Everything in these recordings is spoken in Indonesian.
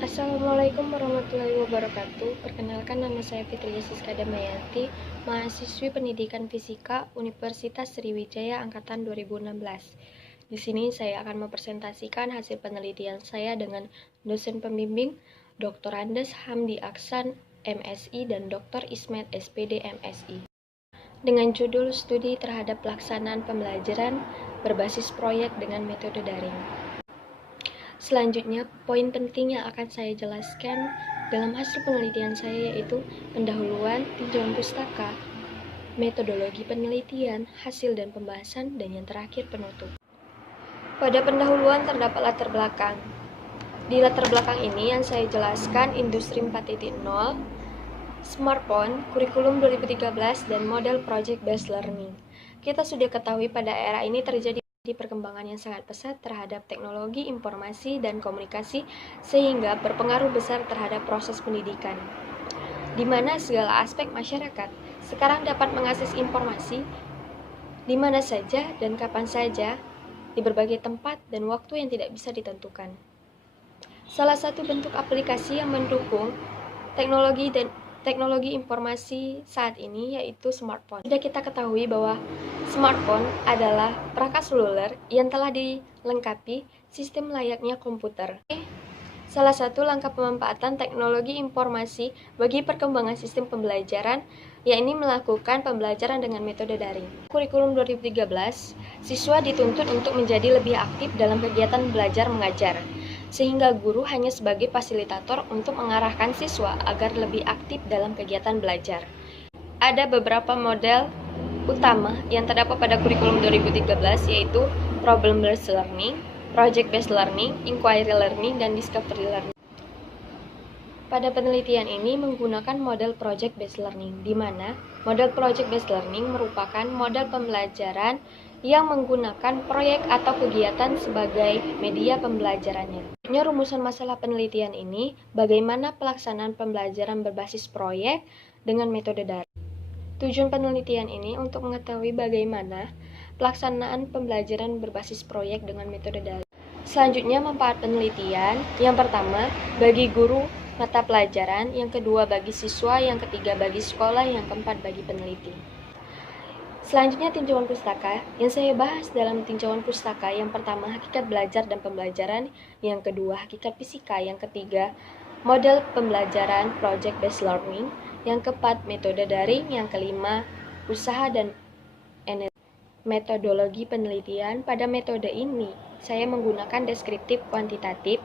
Assalamualaikum warahmatullahi wabarakatuh. Perkenalkan, nama saya Fitri Siska Damayanti, mahasiswi Pendidikan Fisika Universitas Sriwijaya angkatan 2016. Di sini saya akan mempresentasikan hasil penelitian saya dengan dosen pembimbing Dr. Andes Hamdi Aksan, MSI, dan Dr. Ismet SPD, MSI. Dengan judul Studi terhadap pelaksanaan pembelajaran berbasis proyek dengan metode daring. Selanjutnya, poin penting yang akan saya jelaskan dalam hasil penelitian saya yaitu pendahuluan, tinjauan pustaka, metodologi penelitian, hasil dan pembahasan, dan yang terakhir penutup. Pada pendahuluan terdapat latar belakang. Di latar belakang ini yang saya jelaskan Industri 4.0, smartphone, kurikulum 2013, dan model project based learning. Kita sudah ketahui pada era ini terjadi perkembangan yang sangat pesat terhadap teknologi informasi dan komunikasi sehingga berpengaruh besar terhadap proses pendidikan, di mana segala aspek masyarakat sekarang dapat mengakses informasi di mana saja dan kapan saja, di berbagai tempat dan waktu yang tidak bisa ditentukan. Salah satu bentuk aplikasi yang mendukung teknologi informasi saat ini yaitu smartphone. Sudah kita ketahui bahwa smartphone adalah perangkat seluler yang telah dilengkapi sistem layaknya komputer. Salah satu langkah pemanfaatan teknologi informasi bagi perkembangan sistem pembelajaran yakni melakukan pembelajaran dengan metode daring. Kurikulum 2013, siswa dituntut untuk menjadi lebih aktif dalam kegiatan belajar mengajar, sehingga guru hanya sebagai fasilitator untuk mengarahkan siswa agar lebih aktif dalam kegiatan belajar. Ada beberapa model utama yang terdapat pada kurikulum 2013 yaitu problem based learning, project based learning, inquiry learning, dan discovery learning. Pada penelitian ini menggunakan model project based learning, di mana model project based learning merupakan model pembelajaran yang menggunakan proyek atau kegiatan sebagai media pembelajarannya. Rumusan masalah penelitian ini, bagaimana pelaksanaan pembelajaran berbasis proyek dengan metode daring. Tujuan penelitian ini untuk mengetahui bagaimana pelaksanaan pembelajaran berbasis proyek dengan metode daring. Selanjutnya, manfaat penelitian. Yang pertama, bagi guru mata pelajaran, yang kedua bagi siswa, yang ketiga bagi sekolah, yang keempat bagi peneliti. Selanjutnya, tinjauan pustaka. Yang saya bahas dalam tinjauan pustaka, yang pertama hakikat belajar dan pembelajaran, yang kedua hakikat fisika, yang ketiga model pembelajaran project based learning, yang keempat metode daring, yang kelima usaha dan energi. Metodologi penelitian. Pada metode ini saya menggunakan deskriptif kuantitatif.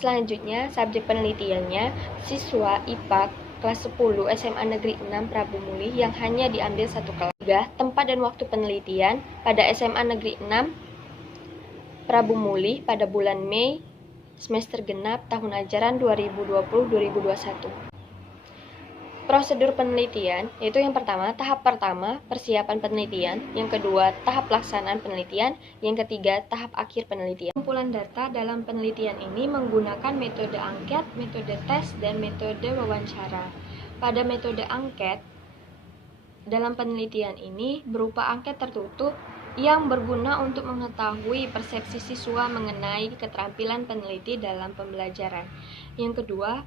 Selanjutnya, subjek penelitiannya siswa IPA kelas 10 SMA Negeri 6 Prabu Muli yang hanya diambil satu kelas. Tempat dan waktu penelitian pada SMA Negeri 6 Prabu Muli pada bulan Mei semester genap tahun ajaran 2020-2021. Prosedur penelitian yaitu yang pertama, tahap pertama persiapan penelitian, yang kedua tahap pelaksanaan penelitian, yang ketiga tahap akhir penelitian. Kumpulan data dalam penelitian ini menggunakan metode angket, metode tes, dan metode wawancara. Pada metode angket dalam penelitian ini berupa angket tertutup yang berguna untuk mengetahui persepsi siswa mengenai keterampilan peneliti dalam pembelajaran. Yang kedua,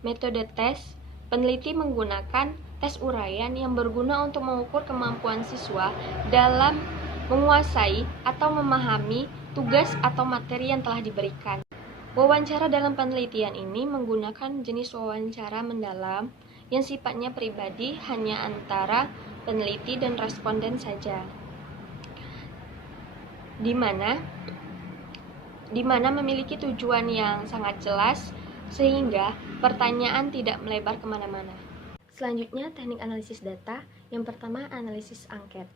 metode tes. Peneliti menggunakan tes uraian yang berguna untuk mengukur kemampuan siswa dalam menguasai atau memahami tugas atau materi yang telah diberikan. Wawancara dalam penelitian ini menggunakan jenis wawancara mendalam yang sifatnya pribadi hanya antara peneliti dan responden saja, di mana memiliki tujuan yang sangat jelas sehingga pertanyaan tidak melebar kemana-mana. Selanjutnya, teknik analisis data. Yang pertama, analisis angket.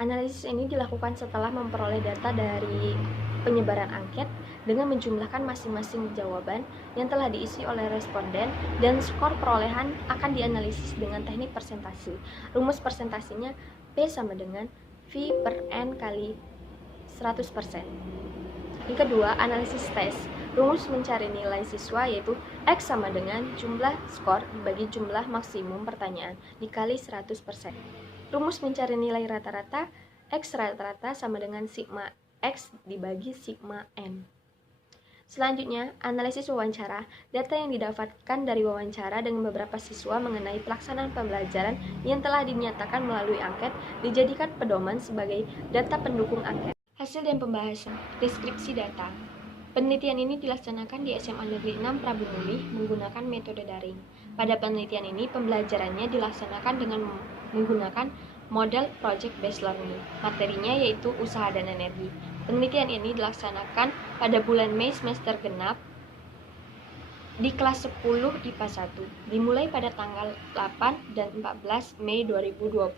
Analisis ini dilakukan setelah memperoleh data dari penyebaran angket dengan menjumlahkan masing-masing jawaban yang telah diisi oleh responden, dan skor perolehan akan dianalisis dengan teknik persentase. Rumus persentasinya P sama dengan V per N kali 100%. Yang kedua, analisis tes. Rumus mencari nilai siswa yaitu X sama dengan jumlah skor dibagi jumlah maksimum pertanyaan dikali 100%. Rumus mencari nilai rata-rata. X rata-rata sama dengan sigma X dibagi sigma N. Selanjutnya, analisis wawancara. Data yang didapatkan dari wawancara dengan beberapa siswa mengenai pelaksanaan pembelajaran yang telah dinyatakan melalui angket dijadikan pedoman sebagai data pendukung angket. Hasil dan pembahasan. Deskripsi data. Penelitian ini dilaksanakan di SMA Negeri 6 Prabumulih menggunakan metode daring. Pada penelitian ini, pembelajarannya dilaksanakan dengan menggunakan model Project Based Learning. Materinya yaitu usaha dan energi. Penelitian ini dilaksanakan pada bulan Mei semester genap di kelas 10 IPA 1, dimulai pada tanggal 8 dan 14 Mei 2020.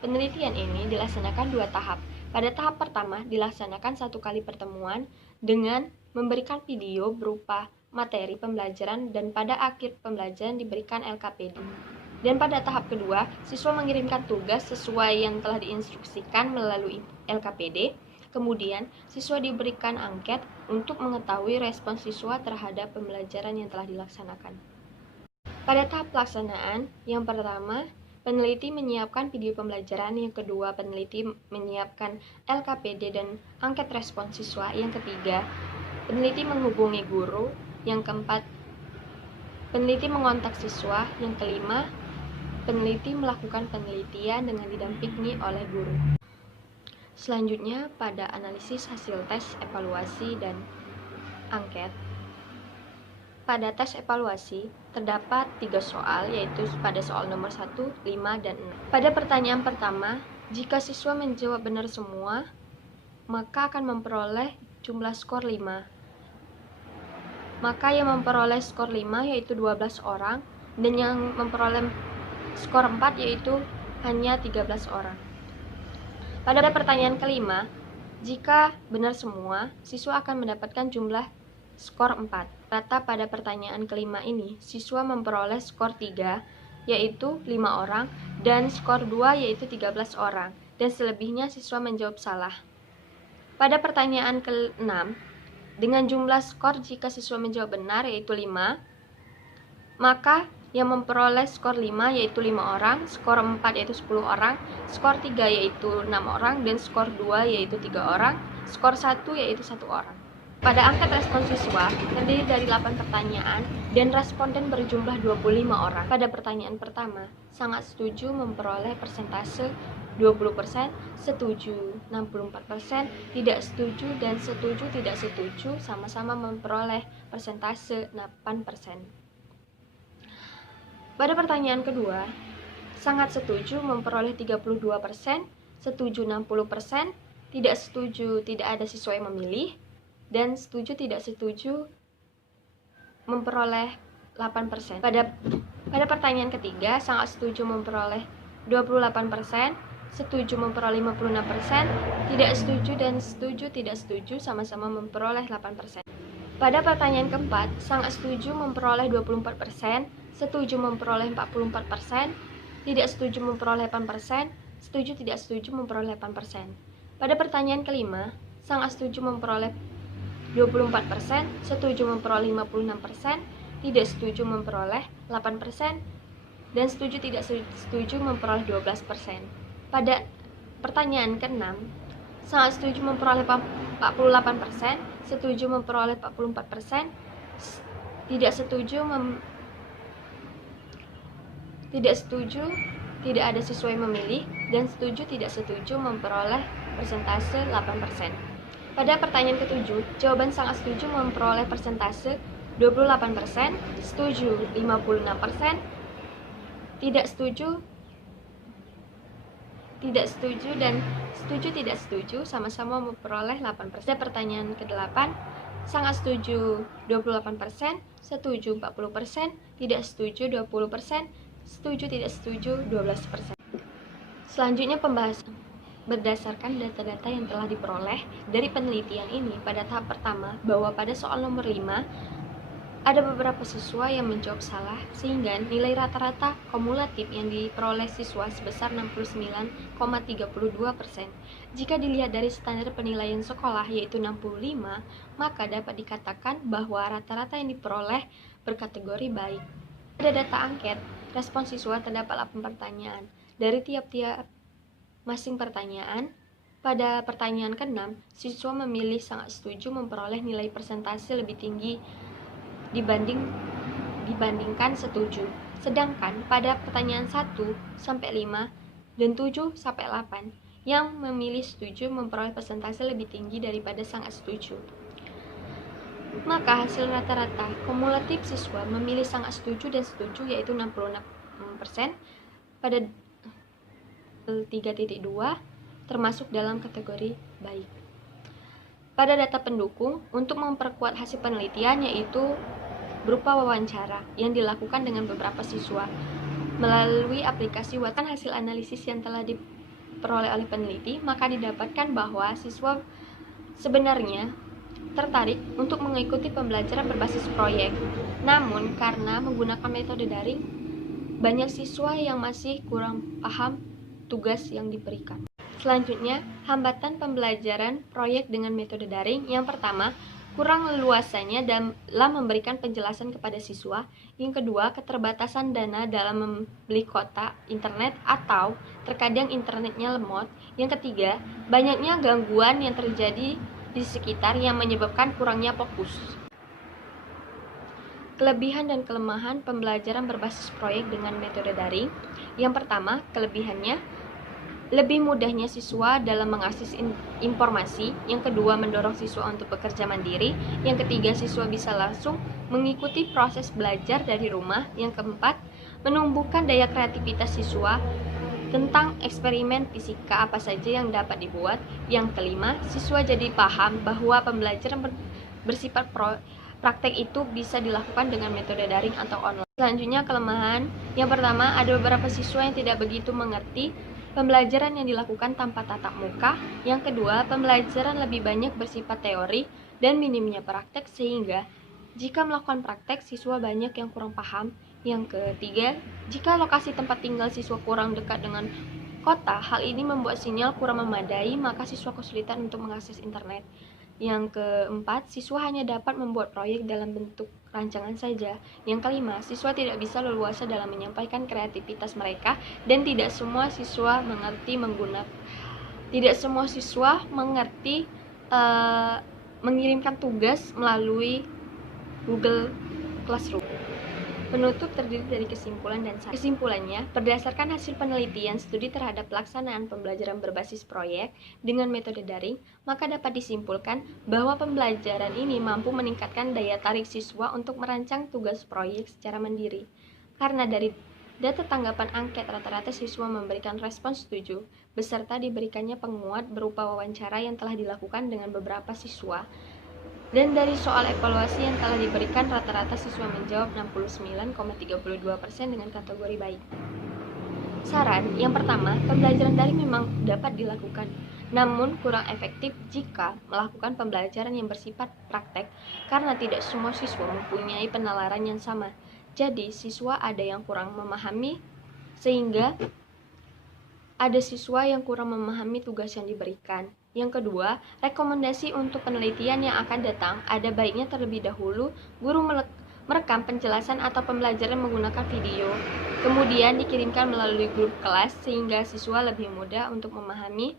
Penelitian ini dilaksanakan 2 tahap. Pada tahap pertama dilaksanakan 1 kali pertemuan dengan memberikan video berupa materi pembelajaran dan pada akhir pembelajaran diberikan LKPD. Dan pada tahap kedua, siswa mengirimkan tugas sesuai yang telah diinstruksikan melalui LKPD. Kemudian, siswa diberikan angket untuk mengetahui respon siswa terhadap pembelajaran yang telah dilaksanakan. Pada tahap pelaksanaan, yang pertama, peneliti menyiapkan video pembelajaran, yang kedua, peneliti menyiapkan LKPD dan angket respon siswa, yang ketiga, peneliti menghubungi guru, yang keempat, peneliti mengontak siswa, yang kelima, peneliti melakukan penelitian dengan didampingi oleh guru. Selanjutnya, pada analisis hasil tes, evaluasi, dan angket. Pada tes evaluasi, terdapat 3 soal, yaitu pada soal nomor 1, 5, dan 6. Pada pertanyaan pertama, jika siswa menjawab benar semua, maka akan memperoleh jumlah skor 5. Maka yang memperoleh skor 5 yaitu 12 orang, dan yang memperoleh skor 4 yaitu hanya 13 orang. Pada pertanyaan kelima, jika benar semua, siswa akan mendapatkan jumlah skor 4. Rata pada pertanyaan kelima ini, siswa memperoleh skor 3, yaitu 5 orang, dan skor 2, yaitu 13 orang, dan selebihnya siswa menjawab salah. Pada pertanyaan ke-6, dengan jumlah skor jika siswa menjawab benar, yaitu 5, maka yang memperoleh skor 5 yaitu 5 orang, skor 4 yaitu 10 orang, skor 3 yaitu 6 orang, dan skor 2 yaitu 3 orang, skor 1 yaitu 1 orang. Pada angket respon siswa, terdiri dari 8 pertanyaan dan responden berjumlah 25 orang. Pada pertanyaan pertama, sangat setuju memperoleh persentase 20%, setuju 64%, tidak setuju dan setuju tidak setuju sama-sama memperoleh persentase 8%. Pada pertanyaan kedua, sangat setuju memperoleh 32%, setuju 60%, tidak setuju tidak ada siswa yang memilih, dan setuju tidak setuju memperoleh 8%. Pada pertanyaan ketiga, sangat setuju memperoleh 28%, setuju memperoleh 56%, tidak setuju dan setuju tidak setuju sama-sama memperoleh 8%. Pada pertanyaan keempat, sangat setuju memperoleh 24%, setuju memperoleh 44%, tidak setuju memperoleh 8%, setuju tidak setuju memperoleh 8%. Pada pertanyaan kelima, sangat setuju memperoleh 24%, setuju memperoleh 56%, tidak setuju memperoleh 8%, dan setuju tidak setuju memperoleh 12%. Pada pertanyaan keenam, sangat setuju memperoleh 48%, setuju memperoleh 44%, tidak setuju tidak ada siswa yang memilih, dan setuju tidak setuju memperoleh persentase 8%. Pada pertanyaan ketujuh, jawaban sangat setuju memperoleh persentase 28%, setuju 56%, tidak setuju dan setuju tidak setuju sama-sama memperoleh 8%. Pada pertanyaan ke-8, sangat setuju 28%, setuju 40%, tidak setuju 20%, setuju tidak setuju 12%. Selanjutnya pembahasan. Berdasarkan data-data yang telah diperoleh dari penelitian ini, pada tahap pertama bahwa pada soal nomor 5 ada beberapa siswa yang menjawab salah, sehingga nilai rata-rata kumulatif yang diperoleh siswa sebesar 69,32%. Jika dilihat dari standar penilaian sekolah yaitu 65, maka dapat dikatakan bahwa rata-rata yang diperoleh berkategori baik. Pada data angket, respon siswa terdapat 8 pertanyaan. Dari tiap-tiap masing pertanyaan, Pada pertanyaan ke-6, siswa memilih sangat setuju memperoleh nilai persentase lebih tinggi dibandingkan setuju. Sedangkan pada pertanyaan 1 sampai 5 dan 7 sampai 8, yang memilih setuju memperoleh persentase lebih tinggi daripada sangat setuju. Maka hasil rata-rata kumulatif siswa memilih sangat setuju dan setuju yaitu 66% pada 3.2 termasuk dalam kategori baik. Pada data pendukung, untuk memperkuat hasil penelitian yaitu berupa wawancara yang dilakukan dengan beberapa siswa melalui aplikasi WhatsApp. Hasil analisis yang telah diperoleh oleh peneliti, maka didapatkan bahwa siswa sebenarnya tertarik untuk mengikuti pembelajaran berbasis proyek. Namun, karena menggunakan metode daring, banyak siswa yang masih kurang paham tugas yang diberikan. Selanjutnya, hambatan pembelajaran proyek dengan metode daring. Yang pertama, kurang leluasannya dalam memberikan penjelasan kepada siswa. Yang kedua, keterbatasan dana dalam membeli kuota internet atau terkadang internetnya lemot. Yang ketiga, banyaknya gangguan yang terjadi di sekitar yang menyebabkan kurangnya fokus. Kelebihan dan kelemahan pembelajaran berbasis proyek dengan metode daring. Yang pertama, kelebihannya lebih mudahnya siswa dalam mengakses informasi. Yang kedua, mendorong siswa untuk bekerja mandiri. Yang ketiga, siswa bisa langsung mengikuti proses belajar dari rumah. Yang keempat, menumbuhkan daya kreativitas siswa tentang eksperimen fisika apa saja yang dapat dibuat. Yang kelima, siswa jadi paham bahwa pembelajaran bersifat praktek itu bisa dilakukan dengan metode daring atau online. Selanjutnya, kelemahan. Yang pertama, ada beberapa siswa yang tidak begitu mengerti pembelajaran yang dilakukan tanpa tatap muka. Yang kedua, pembelajaran lebih banyak bersifat teori dan minimnya praktek, sehingga jika melakukan praktek, siswa banyak yang kurang paham. Yang ketiga, jika lokasi tempat tinggal siswa kurang dekat dengan kota, hal ini membuat sinyal kurang memadai, maka siswa kesulitan untuk mengakses internet. Yang keempat, siswa hanya dapat membuat proyek dalam bentuk rancangan saja. Yang kelima, siswa tidak bisa leluasa dalam menyampaikan kreativitas mereka, dan tidak semua siswa mengerti mengirimkan tugas melalui Google Classroom. Penutup terdiri dari kesimpulan dan saran. Kesimpulannya, berdasarkan hasil penelitian studi terhadap pelaksanaan pembelajaran berbasis proyek dengan metode daring, maka dapat disimpulkan bahwa pembelajaran ini mampu meningkatkan daya tarik siswa untuk merancang tugas proyek secara mandiri. Karena dari data tanggapan angket, rata-rata siswa memberikan respon setuju, beserta diberikannya penguat berupa wawancara yang telah dilakukan dengan beberapa siswa. Dan dari soal evaluasi yang telah diberikan, rata-rata siswa menjawab 69,32% dengan kategori baik. Saran, yang pertama, pembelajaran daring memang dapat dilakukan, namun kurang efektif jika melakukan pembelajaran yang bersifat praktek, karena tidak semua siswa mempunyai penalaran yang sama. Jadi, siswa ada yang kurang memahami, sehingga ada siswa yang kurang memahami tugas yang diberikan. Yang kedua, rekomendasi untuk penelitian yang akan datang, ada baiknya terlebih dahulu guru merekam penjelasan atau pembelajaran menggunakan video, kemudian dikirimkan melalui grup kelas sehingga siswa lebih mudah untuk memahami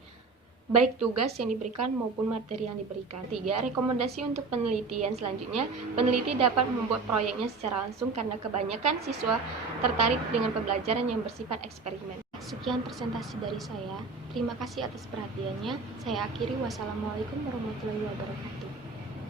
baik tugas yang diberikan maupun materi yang diberikan. 3. Rekomendasi untuk penelitian selanjutnya, peneliti dapat membuat proyeknya secara langsung karena kebanyakan siswa tertarik dengan pembelajaran yang bersifat eksperimen. Sekian presentasi dari saya. Terima kasih atas perhatiannya. Saya akhiri. Wassalamualaikum warahmatullahi wabarakatuh.